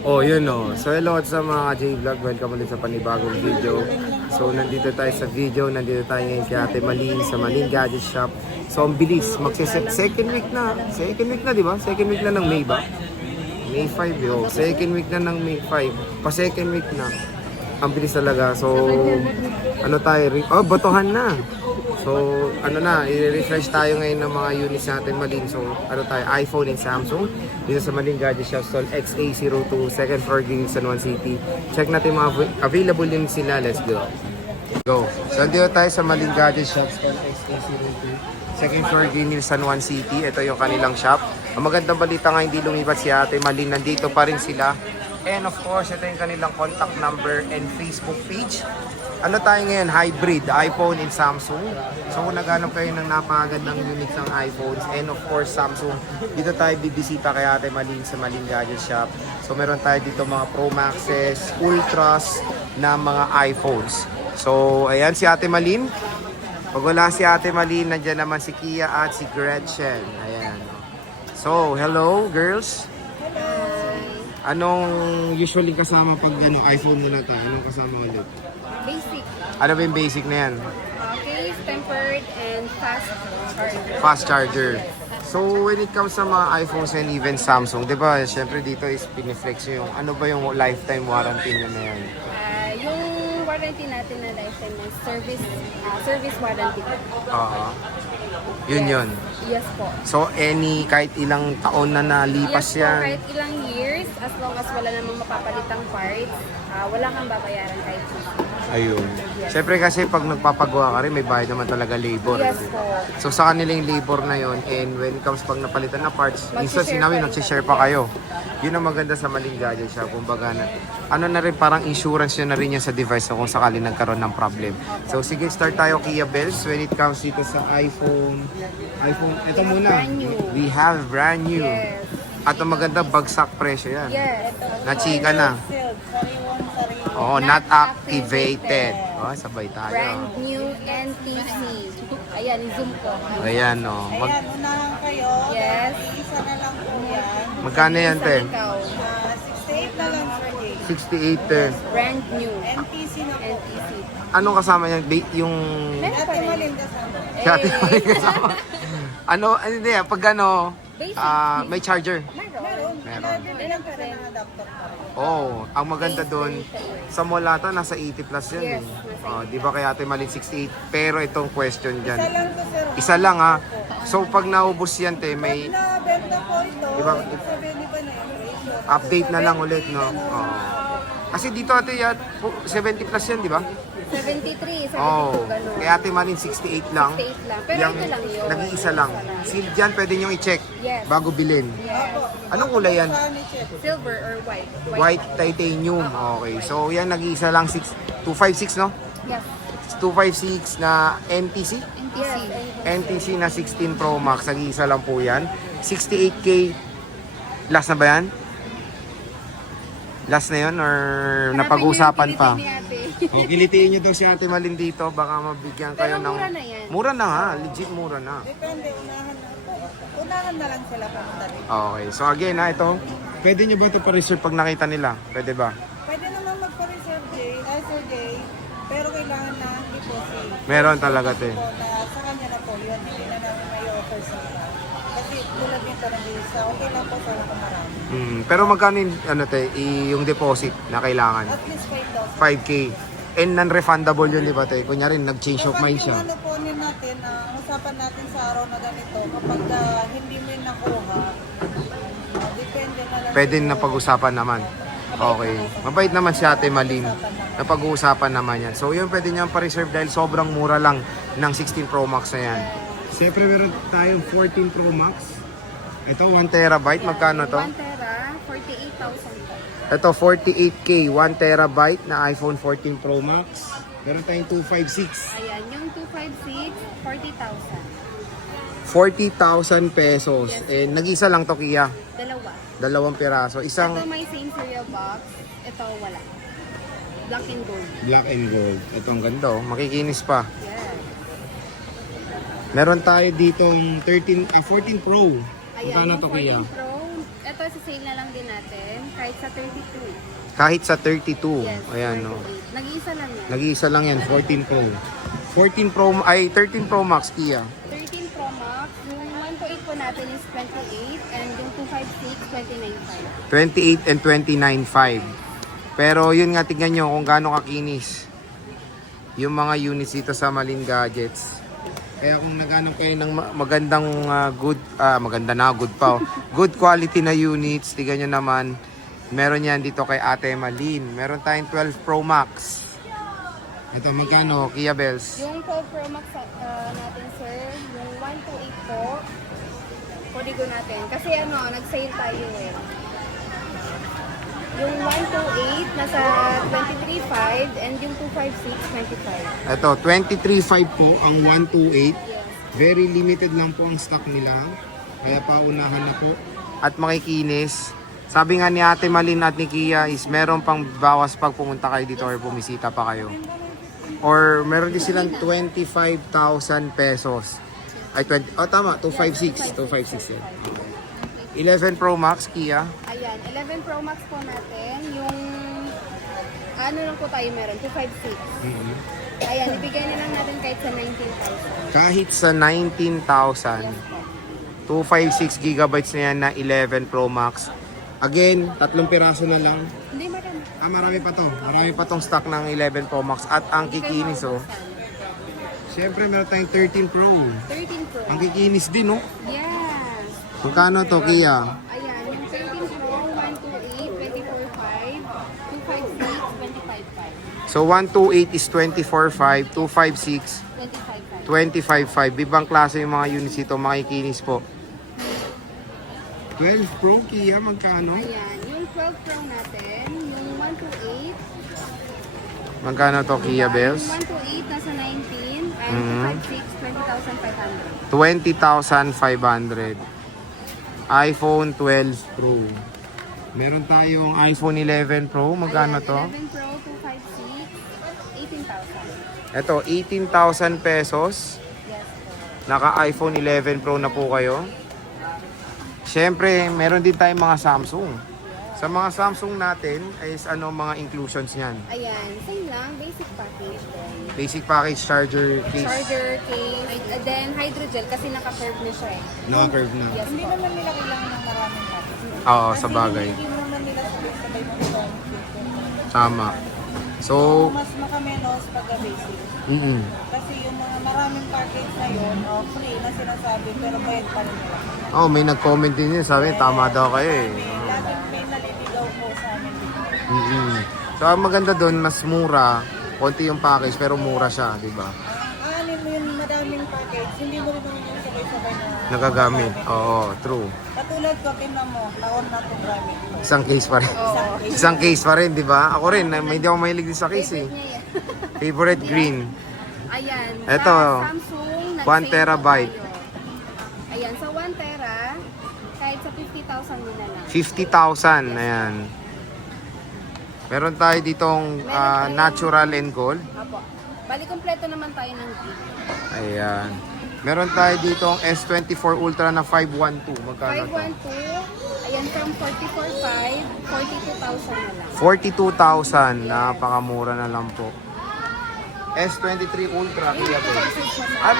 Oh, yun oh. So hello sa mga J-Vlog. Welcome ulit sa panibagong video. So nandito tayo sa video. Nandito tayo ngayon kay Ate Malin sa Malin Gadget Shop. So ang bilis. Second week na. Second week na, di ba? Second week na ng May ba? May 5 yo. Second week na ng May 5. Pa second week na. Ang bilis talaga. So ano tayo? Oh, botohan na. So, ano na, i-refresh tayo ngayon ng mga units natin Malin. So, ano tayo, iPhone and Samsung. Dito sa Malin Gadget Shop Stall XA02, second floor Green San Juan City. Check natin mga available units sila. Let's go. Go. So, dito tayo sa Malin Gadget Shop Stall XA02, second floor Green San Juan City. Ito yung kanilang shop. Ang magandang balita nga, hindi lumipat si Ate Malin. Nandito pa rin sila. And of course, ito yung kanilang contact number and Facebook page. Ano tayo ngayon? Hybrid, iPhone and Samsung. So kung naghanap kayo ng napakagandang units ng iPhones and of course Samsung, dito tayo bibisita kay Ate Malin sa Malin Gadget Shop. So meron tayo dito mga Pro Maxes, Ultras na mga iPhones. So ayan si Ate Malin. Pag wala si Ate Malin, nandiyan naman si Kia at si Gretchen. Ayan. So hello girls. Anong usually kasama pag iPhone mo na ta? Anong kasama ulit? Basic. Ano ba yung basic na yan? Case, tempered, and fast charger. Fast charger. So when it comes sa mga iPhones and even Samsung, di ba, syempre dito is piniflex yung ano ba yung lifetime warranty na yan? Yung warranty natin na lifetime is service warranty. Yun. Yes po. So kahit ilang taon na nalipas Yes po, yan. kahit ilang years, as long as wala namang mapapalitang parts, wala kang babayaran kahit Ayun. Siyempre kasi pag nagpapagawa ka rin, may bayad naman talaga labor. Yes Di po. ba? So sa kanila yung labor na yun, and when it comes pag napalitan na parts, minsan Mag-share sinabi, pa rin nagsishare pa kayo. Yun ang maganda sa Malin Gadget Shop. Kumbaga ano na rin, parang insurance yun na rin yan sa device so kung sakali nagkaroon ng problem. So sige, start tayo Kia Bells when it comes dito sa iPhone, ito muna. Brand new. We have brand new. Yes. At ang maganda, bagsak presyo yan. Yes. Nachika na. Oh, not activated. Oh, sabay tayo. Brand new NTC. Ayan, zoom ko. Ayan, oh. Ayan, unahan kayo. Yes. Isa na lang po yan. Magkano yan, te? Ikaw. 68 na lang per day. 68, te. Brand new. NTC na po. NTC. Anong kasama yan? Yung... Meron pa Ate rin. Malin kasama. Si Ate Malin kasama. Hindi, pag Basic. may charger. Meron. Meron. 11 lang kasi ng adapter pa rin. Oh, ang maganda doon, sa mall ata, nasa 80 plus yan. Yes, Eh. Oh, di ba kaya Ate Malin 68? Pero itong question dyan. Isa lang to sir. Isa lang ha. So pag naubos yan, te, Pag may nabenta po ito, Diba? ibig sabihin di ba na inflation? update na lang ulit, no? Oh. Kasi dito ate, 70 plus yan, di ba? 73, 72, Oh, gano'n. kay Ate Malin 68 lang. 68 lang. Pero Yang ito lang yun. nag-iisa lang. Sealed yan, pwede nyo i-check Yes. bago bilhin. Yes. Anong kulay yan? Saan i-check? Silver or white? White titanium. Okay, so yan nag-iisa lang 256, no? Yes. 256 na NTC. Yes. NTC na 16 Pro Max, nag-iisa lang po yan. 68K. Last na ba yan? Last na yun or napag-usapan pa? O, kilitiin nyo daw si Ate Malin dito, baka mabigyan kayo Pero ng... mura na yan. Mura na nga, legit mura na. Depende, unahan na po. Unahan na lang sila papunta rin. Okay, so again ito, pwede nyo ba ito pa-reserve pag nakita nila? Pwede ba? Pwede naman magpa-reserve day, Sir Jay, pero kailangan na deposit. Meron talaga, te. Po na sa kanya na po yun, hindi na namin may offer sa iba. Kasi tulad nito ng isa, okay lang po sa kung marami. Pero magkano yung, yung deposit na kailangan? At least 5,000. 5K. And non-refundable yun, di ba, te? Kunyari, nag-change of mind siya. Kapag yung ano po natin, usapan natin sa araw na ganito, kapag hindi mo yung nakuha, depende na lang. Pwede na pag-usapan naman. Okay. Mabait naman si Ate Malin. Napag-uusapan naman yan. So yun, pwede niyang pa-reserve dahil sobrang mura lang ng 16 Pro Max na yan. Siyempre, meron tayong 14 Pro Max. Ito, 1 terabyte. Magkano to? 1 tera, 48,000 po. Ito, 48K, 1 terabyte na iPhone 14 Pro Max. Meron tayong 256. Ayan, yung 256, 40,000. 40,000 pesos. And nag-isa lang to, Kia. Dalawa. Dalawang piraso. Ito Isang may same cereal box. Ito wala. Black and gold. black and gold. Ito ang ganda, oh. Makikinis pa. Yes. Meron tayo ditong 14 Pro. Ayan, Magkano yung to, Kia? 14 Pro. Ito ito, sa sale na lang din natin. Kahit sa 32. Kahit sa 32. Yes, Ayan, no. 48. Nag-iisa lang yan. Nag-iisa lang yan, 14 Pro. 13 Pro Max Kia. 13 Pro Max, yung 128 po natin is 28 and yung 256, 29.5. 28 and 29.5. Pero yun nga, tignan nyo kung gaano kakinis yung mga units dito sa Malin Gadgets. Kaya kung naghanap kayo ng magandang good pa. Good quality na units, tignan nyo naman. Meron yan dito kay Ate Malin. Meron tayong 12 Pro Max. Ito, magkano, Kia Bells? Yung 12 Pro Max natin, sir, yung 128 po, kodigo natin. Kasi nag-sale tayo eh. Yung 128 nasa 23.5 and yung 256, 25. Ito, 23.5 po ang 128. Yes. Very limited lang po ang stock nila. Kaya paunahan na po. At makikinis. Sabi nga ni Ate Malin at ni Kia is meron pang bawas pag pumunta kayo dito or bumisita pa kayo. Or meron din silang 25,000 pesos. Ay, tama, 256. 256 yan. 11 Pro Max, Kia. Ayan, 11 Pro Max po natin. Yung, ano lang po tayo meron, 256. Ayan, ibigay na lang natin kahit sa 19,000. Kahit sa 19,000. 256 gigabytes na yan na 11 Pro Max. Again, 3 piraso na lang. Hindi, marami. Marami pa to. Marami pa tong stock ng 11 Pro Max. At ang kikinis, oh. Siyempre, meron tayong 13 Pro. 13 Pro. Ang kikinis din, oh. Yes. Magkano to, Kia? Ayan, yung 13 Pro, 128, 24.5, 256, 25.5. So, 128 is 24.5, 256, 25.5. 25.5. Ibang klase yung mga units dito, makikinis po. 12 Pro, Kia, magkano? Ayan, yung 12 Pro natin, yung 128, Magkano to, Kia Bells? yung 128 nasa 19, and 256, 20,500. 20,500. iPhone 12 Pro. Meron tayong iPhone 11 Pro. Magkano Ayan, to? 11 Pro, 256, 18,000. Ito, 18,000 pesos. Yes po. Naka iPhone 11 Pro na po kayo. Siyempre, meron din tayong mga Samsung. Sa mga Samsung natin, is mga inclusions niyan? Ayan, same lang, basic package. Basic package, charger case. Charger, case, and then hydrogel kasi naka-curve na siya eh. Naka-curve na. Yes Hindi po. naman nila kailangan ng maraming package. Oo, sa bagay. Hindi naman nila sabay mo ito. Tama. So, Mas makamenos pagka-basic. Kasi yung mga maraming package na yun, free na sinasabi, pero bayad pa rin nila. may nag-comment din yun. Sabi, tama daw kayo eh. Laging may naliligaw po sa amin dito. So, ang maganda doon, mas mura. Konti yung package, pero mura siya, di ba? Aanin mo yung madaming package, hindi mo rin naman yung sabay-sabay na Nagagamit. Oo, true. Katulad ko, tinan mo, taon na itong gamit ko. Isang case pa rin. Oo. Isang case pa rin, di ba? Ako rin, hindi ako mahilig din sa case eh. Favorite niya yan. Favorite green. Ayan. Eto, sa Samsung, 1 nag-sale terabyte. po tayo. Ayan, sa 1 tera, kahit sa 50,000 mo na lang. 50,000, ayan. Meron tayo ditong natural and gold. Apo. Bali, kompleto naman tayo ng gift. Ayan. Meron tayo ditong S24 Ultra na 512. Magkano to? 512, ayan, from 44.5, 42,000 na lang. 42,000. Napakamura na lang po. S23 Ultra. Kaya po.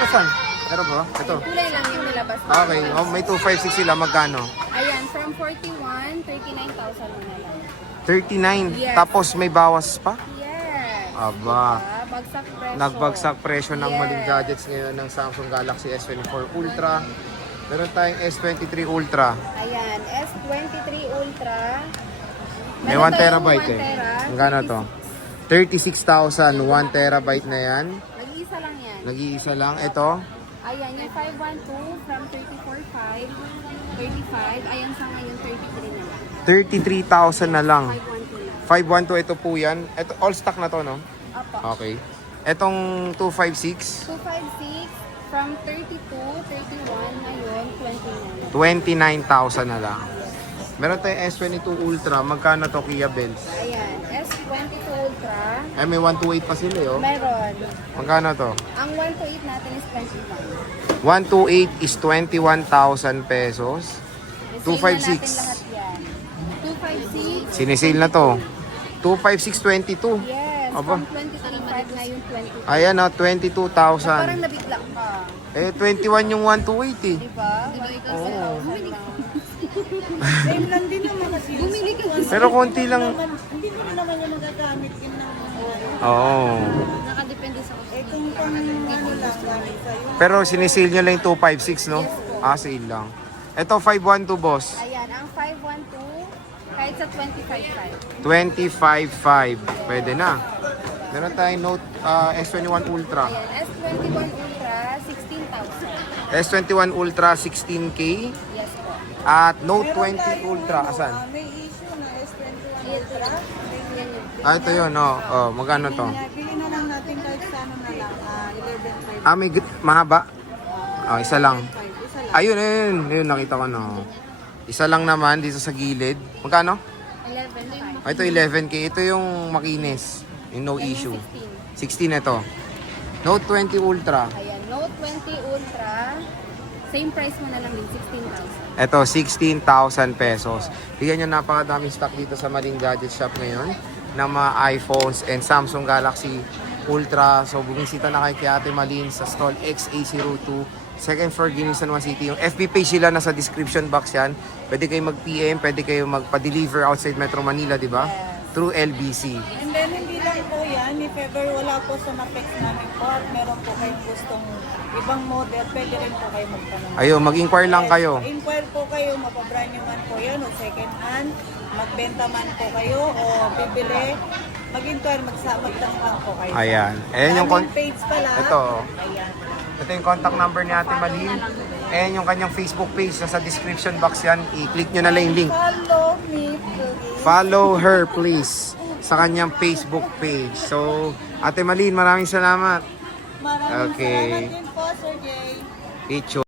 Saan? Meron ba? Ito. Kulay lang yung nilabas. Okay. May 256 sila. Magkano? Ayan, from 41, 39,000 mo na lang. 39. Yes. Tapos may bawas pa? Yes. Aba. Diba? Bagsak presyo. Nagbagsak presyo ng Yes. Malin Gadgets ngayon ng Samsung Galaxy S24 Ultra. Meron tayong S23 Ultra. Ayan, S23 Ultra. May Meron 1 tayong terabyte 1 eh. tera, Magkano to? 36,000. 1 terabyte na yan. Nag-iisa lang yan. Nag-iisa lang. Ito. Ayan, yung 512 from 34.5, 35. Ayan sa ngayon, 33 na lang. 33,000 na lang. 512 512 lang. ito po yan. Ito, all stock na to, no? Apo. Okay. Etong 256, 256 from 32, 31, ngayon, 29. 29,000 na lang. Meron tayong S22 Ultra. Magkano to, Kia Bells? Ayan, S22 Ultra. Ay, may 128 pa sila, oh. Meron. Magkano to? Ang 128 natin is 21. 128 is 21,000 pesos. Sale na 256. natin lahat yan. Sinisale na to. 25622. Yes, Aba. from 23.5 ngayon 22. Ayan o, Parang 22,000. nabigla ka. Eh, 21 yung 128 eh. Diba? Ikaw Oo. Bumili ka. Same lang din naman kasi. Bumili ka. Pero konti lang. Hindi mo na naman yung magagamit yun ng Oo. Nakadepende sa eh kung pang ano lang gamit sa'yo. Pero sinisale nyo lang yung 256, no? Ah, sale lang. Ito, 512, boss. Ayan, ang 512, kahit sa 25.5. 25.5. Pwede na. Meron tayong Note S21 Ultra. Ayan, S21 Ultra, 16,000. S21 Ultra 16K. Yes po. At Note Meron 20 tayong, Ultra. ano, Asan? may issue na S21 Ultra. Yan yun. Ah, ito yun, no? Oh, magkano to? Bili na lang natin kahit sa ano na lang, 11.5. Ah, may mahaba? Ah, isa lang. Isa lang. Ayun, ayun. Ayun, nakita ko, no? Isa lang naman dito sa gilid. Magkano? 11.5. Ah, ito 11K. Ito yung makinis. Yung no issue. 16 ito. Note 20 Ultra. Ayan, Note 20 Ultra, same price mo na lang din, 16,000. Ito, 16,000 pesos. Bigyan nyo napakadaming stock dito sa Maling Gadget Shop ngayon ng mga iPhones and Samsung Galaxy Ultra. So, bumisita na kayo kay Ate Malin sa stall XA02, second floor, Guinea, San Juan City. Yung FB page sila nasa description box yan. Pwede kayo mag-PM, pwede kayo magpa-deliver outside Metro Manila, di ba? Through LBC. And then, hindi lang po yan. If ever wala po sa Mapex namin po at meron po kayong gustong ibang model, pwede rin po kayo magtanong. Ayun, mag-inquire lang kayo. Inquire po kayo, mapabrand nyo man po yan o second hand, magbenta man po kayo o bibili, mag-inquire, magtanong lang po kayo. Ayan. Ayan yung Daming page pala. Ito. Ayan. Ito yung contact number ni Ate Malin. Ayan yung kanyang Facebook page. Nasa description box yan. I-click nyo na lang yung link. Follow me, please. Follow her please sa kanyang Facebook page. So, Ate Malin, maraming salamat. Maraming Okay. salamat din po, Sir Jay. Icho.